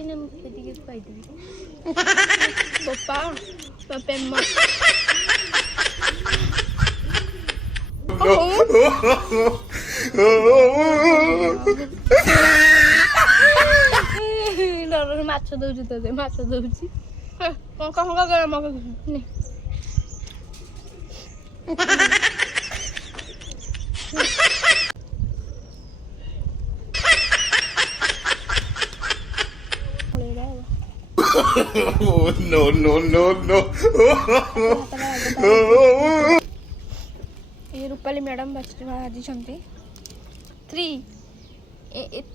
करी ना मुझे दिखे पाई दी पापा पापा मां डर माछ दउची तो माछ दउची कौन कौन का मग नहीं No, no, no, no. ये रूपाली मैडम बाजी छंती 3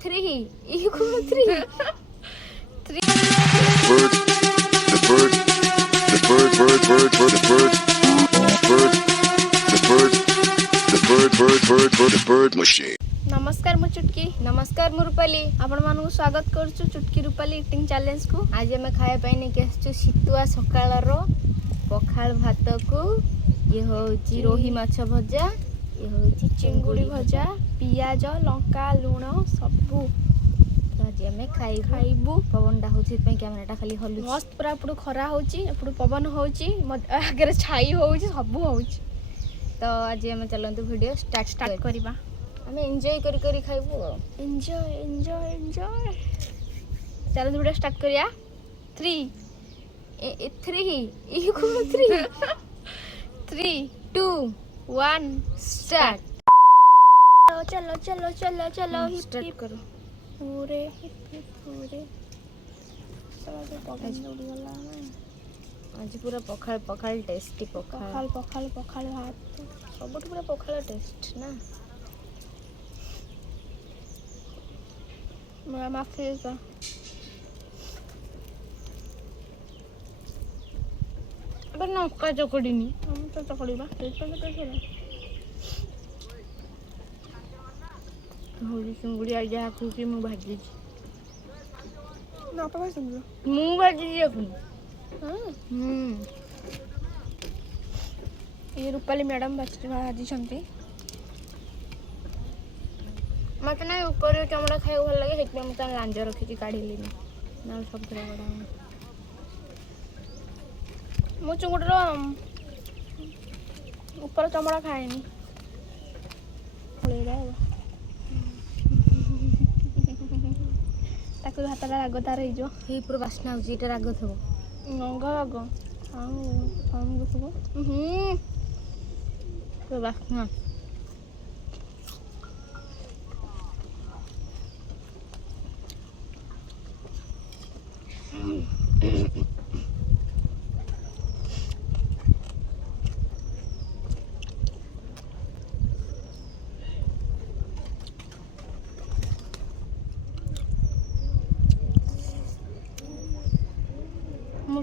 3 ये को 3 bird machine. नमस्कार मु चुटकी नमस्कार मु रूपाली आपण मानू स्वागत करछु चुटकी रूपाली इटिंग चैलेंज को आज हमें खाए पाई नहीं के शीतुआ सकाळर पखाल भात को ये होची रोही माछ भजा ये होची चिंगुड़ी भजा पियाज लंका लूण सबू आज हमें खाइबू पवनटा होची पे कैमराटा खाली हलु मस्त पूरा पुडु खरा होची पुडु पवन होची आगे छाई होची सबू होची तो आज हमें चलंतु वीडियो स्टार्ट करबा हमें एंजॉय करी खाइबू एंजॉय एंजॉय एंजॉय चलो वीडियो स्टार्ट करिया 3 3 को 3 2 1 स्टार्ट चलो चलो चलो चलो स्टार्ट करो पूरे पूरे आज पूरा पखाल पखाल टेस्टी पखाल पखाल पखाल भात सब पूरा पखाल टेस्ट ना मेरा माफी का अबे नौका चकड़ी नहीं हम तो चकड़ी बा तो कैसे होली सिंगुड़ी आ जा खुशी मु भाजी ना पका सिंगुड़ी मु भाजी जाकू ये रूपाली मैडम भाजी छंती मत ना ऊपर चमड़ा खाए भल लगे हेतु मत लांज रखी काढ़ी ना सब बड़ा मु चुंगुड़ ऊपर चमड़ा खाएनी ताकि भात राग तार हो पूरा बास्ना हो राग थो गंगा राग पूरा बास्ना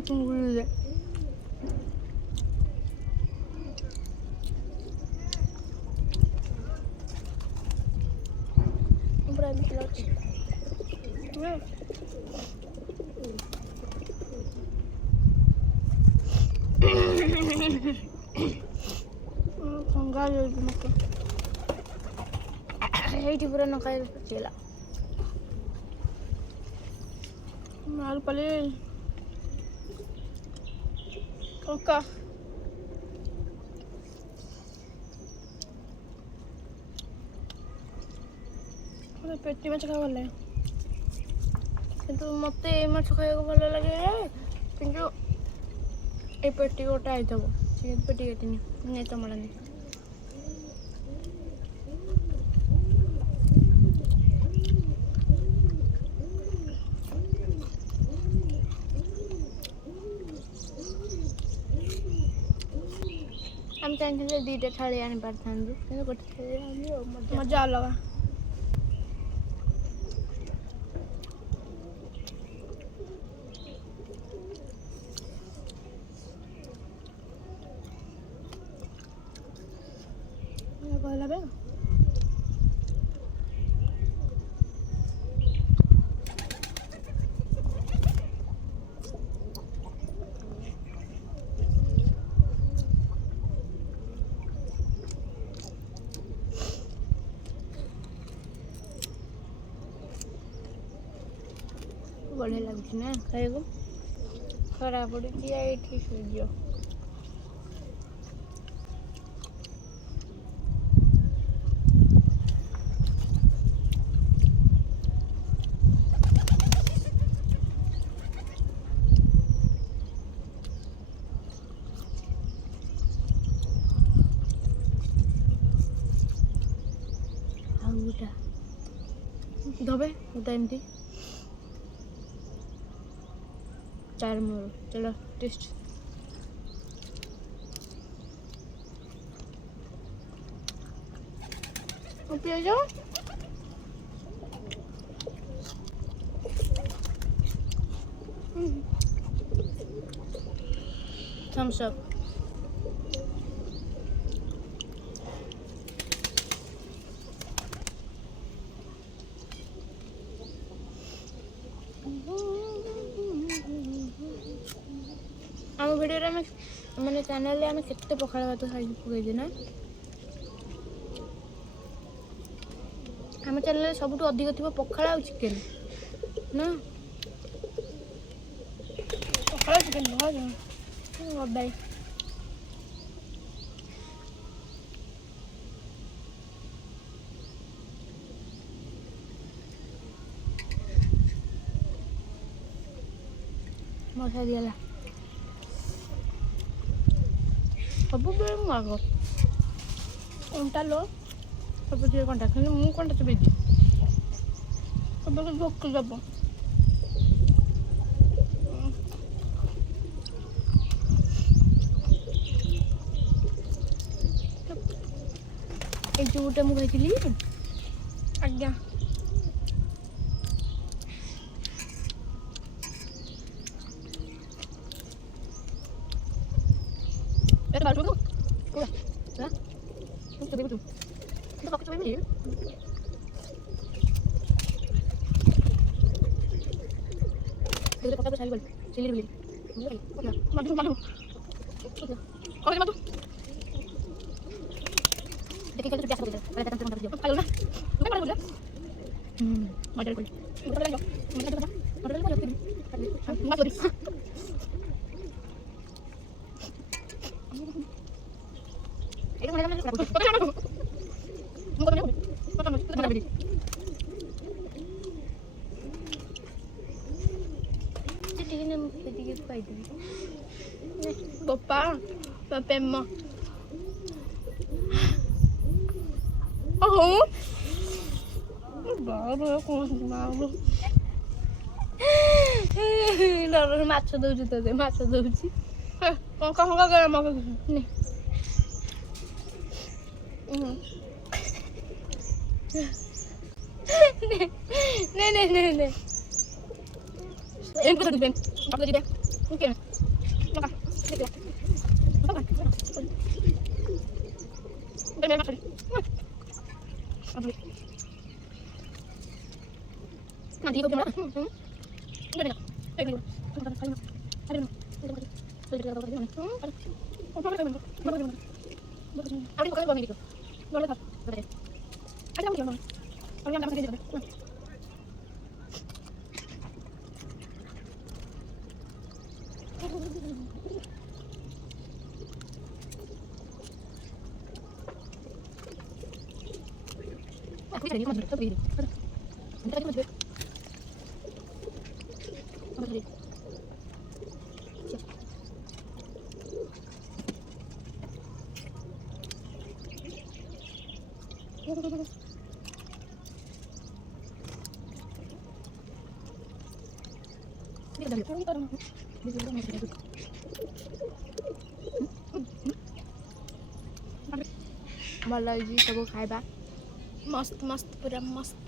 चिंगुड़ी खंगा मत पूरा नकाई चला माल पले ओका पेटी माछ खावा भल किंतु मत माछ खाया भल लगे किंतु ए पेटी गोटे आई थो पेटी कटिनी नहीं तो मड़ा नहीं हम चाहते दीटा थाली आनी पारता गोटे मजा अलग कहला ବଢ଼ିଆ ଲାଗୁଛି ନା ଖାଇବାକୁ। ଖରା ପଡ଼ୁଛି ଏଇଠି ସୂର୍ଯ୍ୟ। ଆଉ ଗୋଟା ଦବେ ଗୋଟା ଏମିତି चार मोर चलो टेस्ट पियाज थम्स अप आम भिडियो मैंने चैनल आम केते पखाड़ भात खाई पकई ना आम चैनल सब अधिक थी पखाड़ आ चिकेन ना पखाड़ चिकेन गदाई मजा दिला सब आग कंटा लो सब कंटा खाली मु कंटा चुपे सब भोक दब ये जो गोटे मुझे खाई आज्ञा बाल छोड़ दो हां तुम तो बेबी तो बाकी तो बेबी तेरे पक्का पे सारी बोल चली बोली मादू मादू और मादू देखिए कैसे प्यास बोल रहा है पहले तक दियो हेलो ना मैं बोल रहा मॉडल बोल मॉडल बोल Papa, papa emma. Oh, baru aku mau. Lalu macho doji tadi, macho doji. Kau gak mau nih. Nih. Yang kita dibeng, apa tadi deh? Oke. Maka, gitu. Apa? Benar apa tadi? Apa? Nanti aku coba. Udah. Ayo. Aduh. Aku bukan bang gitu. Boleh tak? Boleh. Ada apa bang? Kalau yang dapat gitu. Aku jadi mana tuh begini. Kita lagi masuk. Apa tadi? भल सब खाଇବା मस्त मस्त पूरा मस्त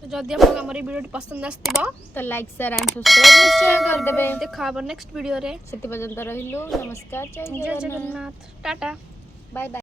तो जदि आपको आम वीडियो पसंद आसो तो लाइक शेयर एंड सब्सक्राइब निश्चय करदे। देखा नेक्स्ट वीडियो रे से पर्यंत रहिलु। नमस्कार, जय जगन्नाथ, टाटा, बाय बाय।